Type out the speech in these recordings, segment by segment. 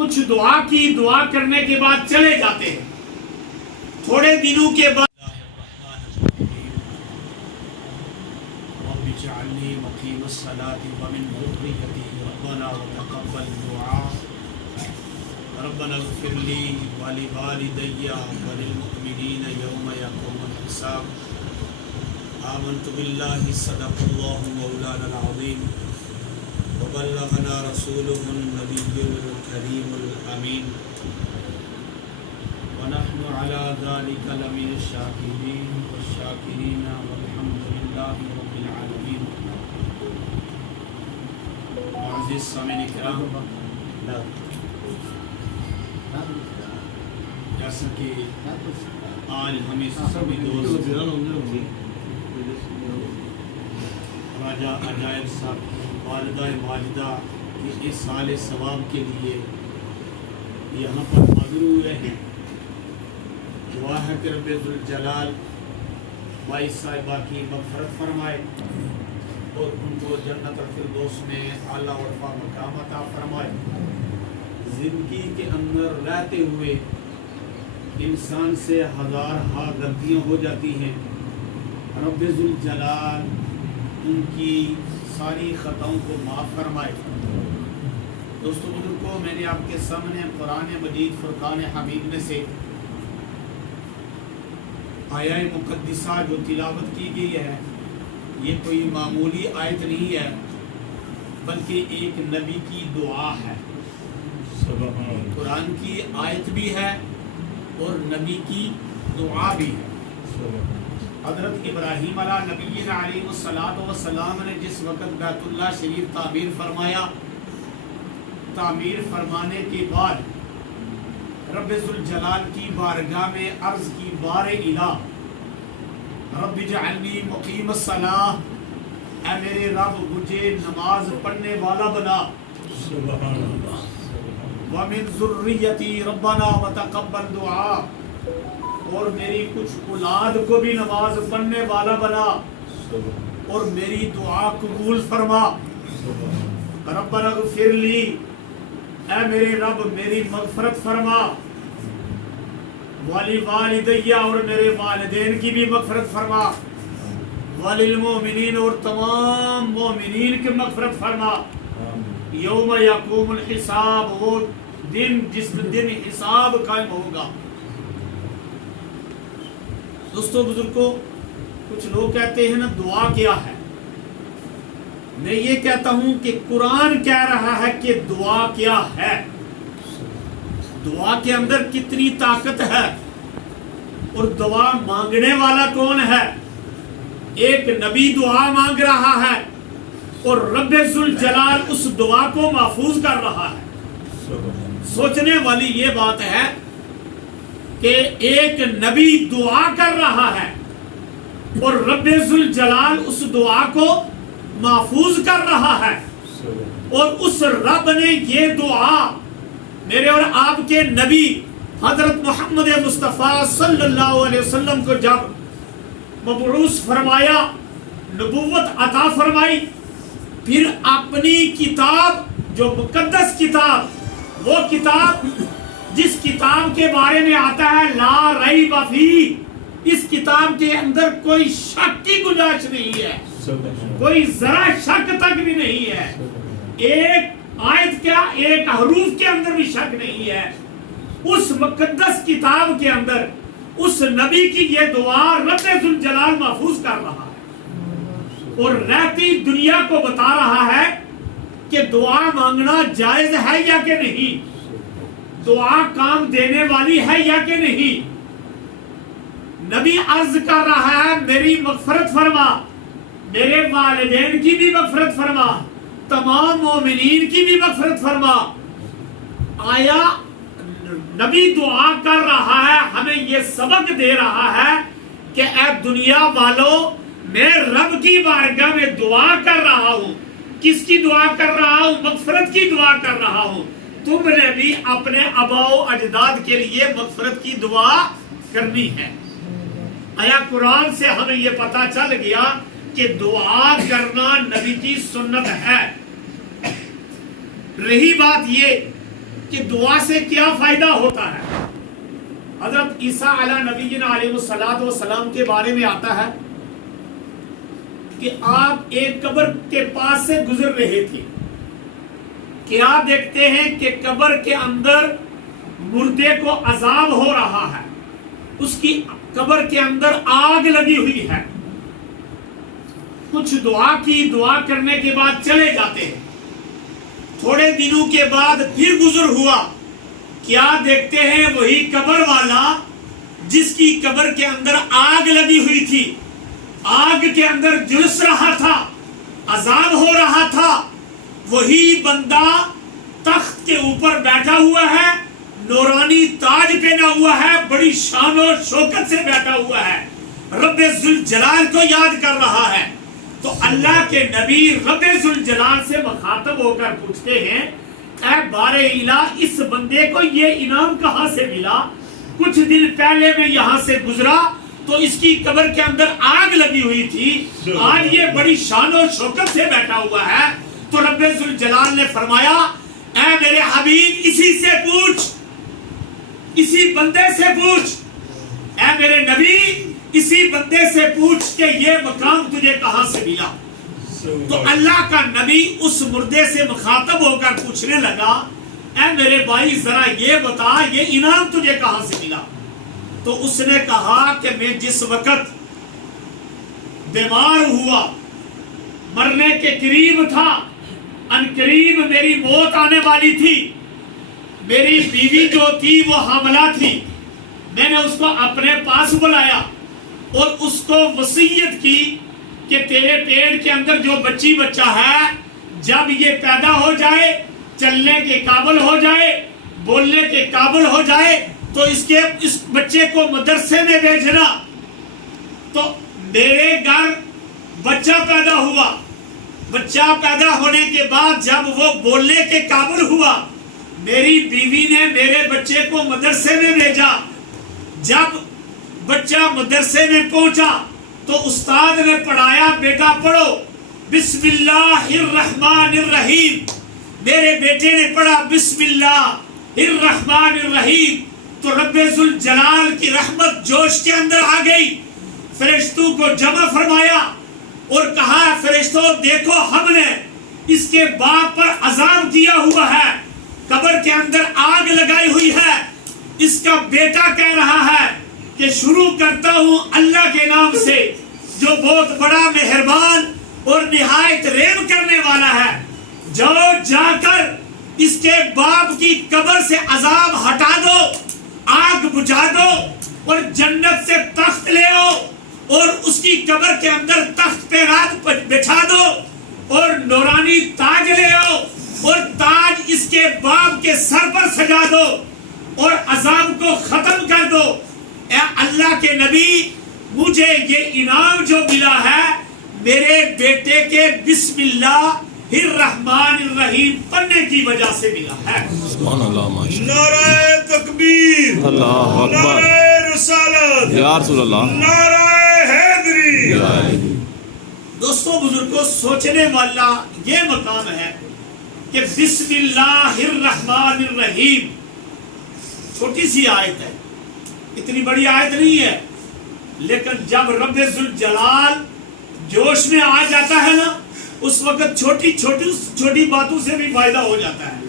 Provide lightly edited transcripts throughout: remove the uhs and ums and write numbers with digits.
کچھ دعا کرنے کے بعد چلے جاتے ہیں، تھوڑے دنوں کے بعد رب اجعلنی مقیم الصلاة ومن ذریتی ربنا وتقبل دعاء ربنا اغفر لی ولوالدی وللمؤمنین یوم یقوم الحساب آمنت باللہ صدق اللہ مولانا العظیم وبلغنا رسوله النبی الکریم الامین ونحن على ذلك لمن الشاکرین والشاکرین والحمد للہ رب العالمین۔ معزز سامعین کرام، جیسا کہ آج ہمیں سبھی دوست راجہ عجائب صاحب والدہ کے اس سال ثواب کے لیے یہاں پر حاضر ہوئے ہیں۔ دعا ہے کہ رب ذوالجلال بائی صاحبہ کی مغفرت فرمائے اور ان کو جنت الفردوس میں اعلیٰ و رفیع مقام عطا فرمائے۔ زندگی کے اندر رہتے ہوئے انسان سے ہزارہا غلطیاں ہو جاتی ہیں، رب ذوالجلال ان کی ساری خطاؤں کو معاف فرمائے۔ دوستو بزرگوں، میں نے آپ کے سامنے قرآن مجید فرقان حمید میں سے آیہ مقدسہ جو تلاوت کی گئی ہے، یہ کوئی معمولی آیت نہیں ہے بلکہ ایک نبی کی دعا ہے۔ قرآن کی آیت بھی ہے اور نبی کی دعا بھی ہے۔ حضرت ابراہیم علیہ نبینا علیہ السلام نے جس وقت بیت اللہ شریف تعمیر فرمایا، تعمیر فرمانے کے بعد رب ذوالجلال کی بارگاہ میں عرض کی، بار الہ رب اجعلنی مقیم الصلاۃ، اے میرے رب مجھے نماز پڑھنے والا بنا، سبحان اللہ، ومن ذریتی ربنا وتقبل دعاء، اور میری کچھ اولاد کو بھی نماز پڑھنے والا بنا اور میری دعا قبول فرما۔ ربنا اغفر لی، اے میرے رب میری مغفرت فرما، ولوالدی، اور میرے والدین کی بھی مغفرت فرما، وللمؤمنین، اور تمام مومنین کی مغفرت فرما، یوم یقوم الحساب، وہ دن جس دن حساب قائم ہوگا۔ دوستو بزرگوں، کچھ لوگ کہتے ہیں نا دعا کیا ہے، میں یہ کہتا ہوں کہ قرآن کہہ رہا ہے کہ دعا کیا ہے، دعا کے اندر کتنی طاقت ہے، اور دعا مانگنے والا کون ہے؟ ایک نبی دعا مانگ رہا ہے اور رب ذوالجلال اس دعا کو محفوظ کر رہا ہے۔ سوچنے والی یہ بات ہے کہ ایک نبی دعا کر رہا ہے اور رب ذوالجلال اس دعا کو محفوظ کر رہا ہے، اور اس رب نے یہ دعا میرے اور آپ کے نبی حضرت محمد مصطفیٰ صلی اللہ علیہ وسلم کو جب مبعوث فرمایا، نبوت عطا فرمائی، پھر اپنی کتاب جو مقدس کتاب، وہ کتاب جس کتاب کے بارے میں آتا ہے لا ریب فیہ، اس کتاب کے اندر کوئی شک کی گنجائش نہیں ہے، کوئی ذرا شک تک بھی نہیں ہے، ایک آیت کیا ایک حروف کے اندر بھی شک نہیں ہے۔ اس مقدس کتاب کے اندر اس نبی کی یہ دعا رب ذوالجلال محفوظ کر رہا ہے اور رہتی دنیا کو بتا رہا ہے کہ دعا مانگنا جائز ہے یا کہ نہیں، دعا کام دینے والی ہے یا کہ نہیں۔ نبی عرض کر رہا ہے میری مغفرت فرما، میرے والدین کی بھی مغفرت فرما، تمام مومنین کی بھی مغفرت فرما۔ آیا نبی دعا کر رہا ہے، ہمیں یہ سبق دے رہا ہے کہ اے دنیا والوں، میں رب کی بارگاہ میں دعا کر رہا ہوں۔ کس کی دعا کر رہا ہوں؟ مغفرت کی دعا کر رہا ہوں۔ تم نے بھی اپنے آباء و اجداد کے لیے مغفرت کی دعا کرنی ہے۔ آیا قرآن سے ہمیں یہ پتا چل گیا کہ دعا کرنا نبی کی سنت ہے۔ رہی بات یہ کہ دعا سے کیا فائدہ ہوتا ہے۔ حضرت عیسیٰ علیہ نبینا علیہ الصلوۃ والسلام کے بارے میں آتا ہے کہ آپ ایک قبر کے پاس سے گزر رہے تھے، کیا دیکھتے ہیں کہ قبر کے اندر مردے کو عذاب ہو رہا ہے، اس کی قبر کے اندر آگ لگی ہوئی ہے۔ کچھ دعا کی، دعا کرنے کے بعد چلے جاتے ہیں، تھوڑے دنوں کے بعد پھر گزر ہوا، کیا دیکھتے ہیں وہی قبر والا جس کی قبر کے اندر آگ لگی ہوئی تھی، آگ کے اندر جلس رہا تھا، عذاب ہو رہا تھا، وہی بندہ تخت کے اوپر بیٹھا ہوا ہے، نورانی تاج پہنا ہوا ہے، بڑی شان و شوکت سے بیٹھا ہوا ہے، رب ذوالجلال کو یاد کر رہا ہے۔ تو اللہ کے نبی رب ذوالجلال سے مخاطب ہو کر پوچھتے ہیں، اے بار الہ، اس بندے کو یہ انعام کہاں سے ملا؟ کچھ دن پہلے میں یہاں سے گزرا تو اس کی قبر کے اندر آگ لگی ہوئی تھی، آج یہ بڑی شان و شوکت سے بیٹھا ہوا ہے۔ تو رب ذوالجلال نے فرمایا، اے میرے حبیب، اسی سے پوچھ، اسی بندے سے پوچھ، اے میرے نبی اسی بندے سے پوچھ کہ یہ مقام تجھے کہاں سے ملا۔ تو اللہ کا نبی اس مردے سے مخاطب ہو کر پوچھنے لگا، اے میرے بھائی ذرا یہ بتا، یہ انعام تجھے کہاں سے ملا؟ تو اس نے کہا کہ میں جس وقت بیمار ہوا، مرنے کے قریب تھا، ان قریب میری موت آنے والی تھی، میری بیوی جو تھی وہ حاملہ تھی، میں نے اس کو اپنے پاس بلایا اور اس کو وصیت کی کہ تیرے پیٹ کے اندر جو بچی بچہ ہے، جب یہ پیدا ہو جائے، چلنے کے قابل ہو جائے، بولنے کے قابل ہو جائے، تو اس بچے کو مدرسے میں بھیجنا۔ تو میرے گھر بچہ پیدا ہوا، بچہ پیدا ہونے کے بعد جب وہ بولنے کے قابل ہوا، میری بیوی نے میرے بچے کو مدرسے میں بھیجا۔ جب بچہ مدرسے میں پہنچا تو استاد نے پڑھایا، بیٹا پڑھو بسم اللہ الرحمن الرحیم۔ میرے بیٹے نے پڑھا بسم اللہ الرحمن الرحیم، تو رب ذوالجلال کی رحمت جوش کے اندر آ گئی، فرشتوں کو جمع فرمایا اور کہا، فرشتوں دیکھو، ہم نے اس کے باپ پر عذاب کیا ہوا ہے، قبر کے اندر آگ لگائی ہوئی ہے، اس کا بیٹا کہہ رہا ہے کہ شروع کرتا ہوں اللہ کے نام سے جو بہت بڑا مہربان اور نہایت رحم کرنے والا ہے، جاؤ جا کر اس کے باپ کی قبر سے عذاب ہٹا دو، آگ بجھا دو اور جنت سے تخت لے آؤ اور اس کی قبر کے اندر تخت پہ رات بچھا دو اور نورانی تاج لے آؤ اور تاج اس کے باپ کے سر پر سجا دو اور عذاب کو ختم کر دو۔ اے اللہ کے نبی، مجھے یہ انعام جو ملا ہے میرے بیٹے کے بسم اللہ الرحمن الرحیم پڑھنے کی وجہ سے ملا ہے۔ سبحان اللہ، ماشاء اللہ، نعرہ تکبیر، اللہ اکبر، نعرہ رسالت، یا رسول اللہ، نعرہ حیدری۔ یا علی۔ دوستوں بزرگوں، سوچنے والا یہ مقام ہے کہ بسم اللہ الرحمن الرحیم چھوٹی سی آیت ہے، اتنی بڑی آیت نہیں ہے، لیکن جب رب ذوالجلال جوش میں آ جاتا ہے نا، اس وقت چھوٹی باتوں سے بھی فائدہ ہو جاتا ہے۔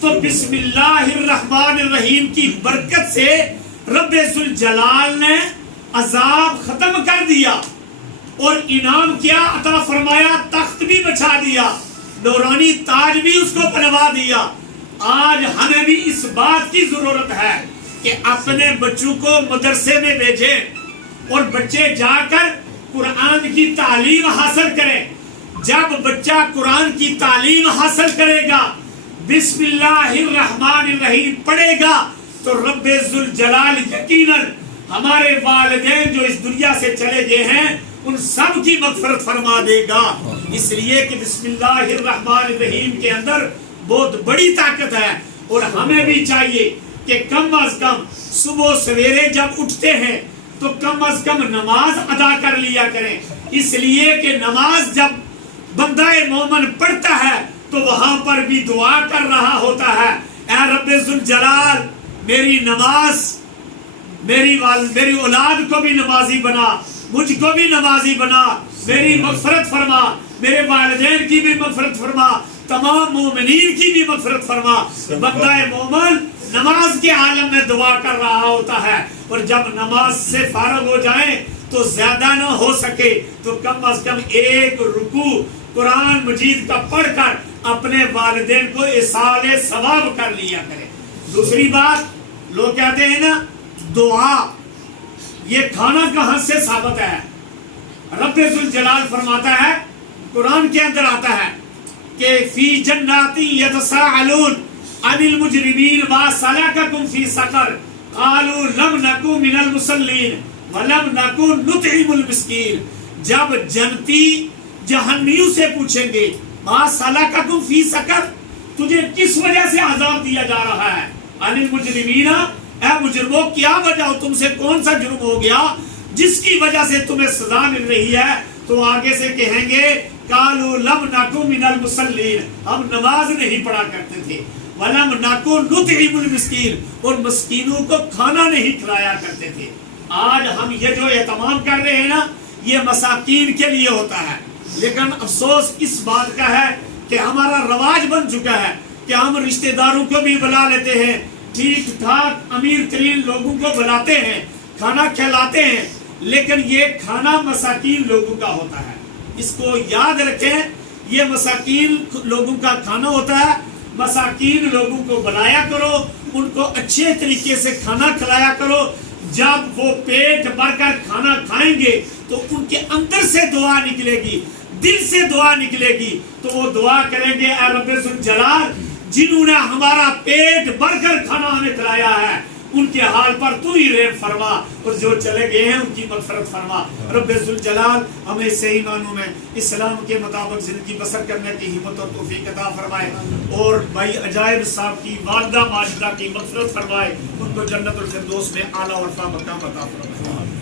تو بسم اللہ الرحمن الرحیم کی برکت سے رب ذوالجلال نے عذاب ختم کر دیا اور انعام کیا عطا فرمایا، تخت بھی بچھا دیا، نورانی تاج بھی اس کو پہنوا دیا۔ آج ہمیں بھی اس بات کی ضرورت ہے کہ اپنے بچوں کو مدرسے میں بھیجیں اور بچے جا کر قرآن کی تعلیم حاصل کریں۔ جب بچہ قرآن کی تعلیم حاصل کرے گا، بسم اللہ الرحمن الرحیم پڑھے گا، تو رب ذوالجلال یقیناً ہمارے والدین جو اس دنیا سے چلے گئے ہیں ان سب کی مغفرت فرما دے گا۔ اس لیے کہ بسم اللہ الرحمن الرحیم کے اندر بہت بڑی طاقت ہے، اور ہمیں بھی چاہیے کہ کم از کم صبح سویرے جب اٹھتے ہیں تو کم از کم نماز ادا کر لیا کریں، اس لیے کہ نماز جب بندہ مومن پڑھتا ہے تو وہاں پر بھی دعا کر رہا ہوتا ہے، اے رب ذوالجلال میری نماز میری اولاد کو بھی نمازی بنا، مجھ کو بھی نمازی بنا، میری مغفرت فرما، میرے والدین کی بھی مغفرت فرما، تمام مومنین کی بھی مغفرت فرما۔ بندہ مومن نماز کے عالم میں دعا کر رہا ہوتا ہے، اور جب نماز سے فارغ ہو جائیں تو زیادہ نہ ہو سکے تو کم از کم ایک رکوع قرآن مجید کا پڑھ کر اپنے والدین کو ایصال ثواب کر لیا کرے۔ دوسری بات، لوگ کہتے ہیں نا دعا، یہ کھانا کہاں سے ثابت ہے؟ رب ذوالجلال فرماتا ہے، قرآن کے اندر آتا ہے کہ فی جنات یتساءلون عن المجرمین ما سلککم فی سقر قالوا لم نکن من المصلین ولم نکن نطعم المسکین۔ جب جنتی جہنمیوں سے پوچھیں گے ما سلککم فی سقر، تجھے کس وجہ سے عذاب دیا جا رہا ہے؟ عن المجرمین، اے مجرموں کیا وجہ، تم سے کون سا جرم ہو گیا جس کی وجہ سے تمہیں سزا مل رہی ہے؟ تو آگے سے کہیں گے قالوا لم نکن من المصلین، ہم نماز نہیں پڑھا کرتے تھے، ولم نکن نطعم المسکین، اور مسکینوں کو کھانا نہیں کھلایا کرتے تھے۔ آج ہم یہ جو اہتمام کر رہے ہیں نا، یہ مساکین کے لیے ہوتا ہے، لیکن افسوس اس بات کا ہے کہ ہمارا رواج بن چکا ہے کہ ہم رشتہ داروں کو بھی بلا لیتے ہیں، ٹھیک ٹھاک امیر ترین لوگوں کو بلاتے ہیں، کھانا کھلاتے ہیں، لیکن یہ کھانا مساکین لوگوں کا ہوتا ہے۔ اس کو یاد رکھیں، یہ مساکین لوگوں کا کھانا ہوتا ہے۔ مساکین لوگوں کو بلایا کرو، ان کو اچھے طریقے سے کھانا کھلایا کرو۔ جب وہ پیٹ بھر کر کھانا کھائیں گے تو ان کے اندر سے دعا نکلے گی، دل سے دعا نکلے گی، تو وہ دعا کریں گے اے رب ذوالجلال جنہوں نے ہمارا پیٹ بھر کر کھانا ہمیں کھلایا ہے، ان کے حال پر تو ہی رحم فرما، اور جو چلے گئے ہیں ان کی مغفرت فرما۔ رب ذوالجلال ہمیں صحیح معنوں میں اسلام کے مطابق زندگی بسر کرنے کی ہمت اور توفیق عطا فرمائے، اور بھائی عجائب صاحب کی والدہ ماجدہ کی مغفرت فرمائے، ان کو جنت الفردوس میں اعلیٰ اور فاضل مقام عطا فرمائے۔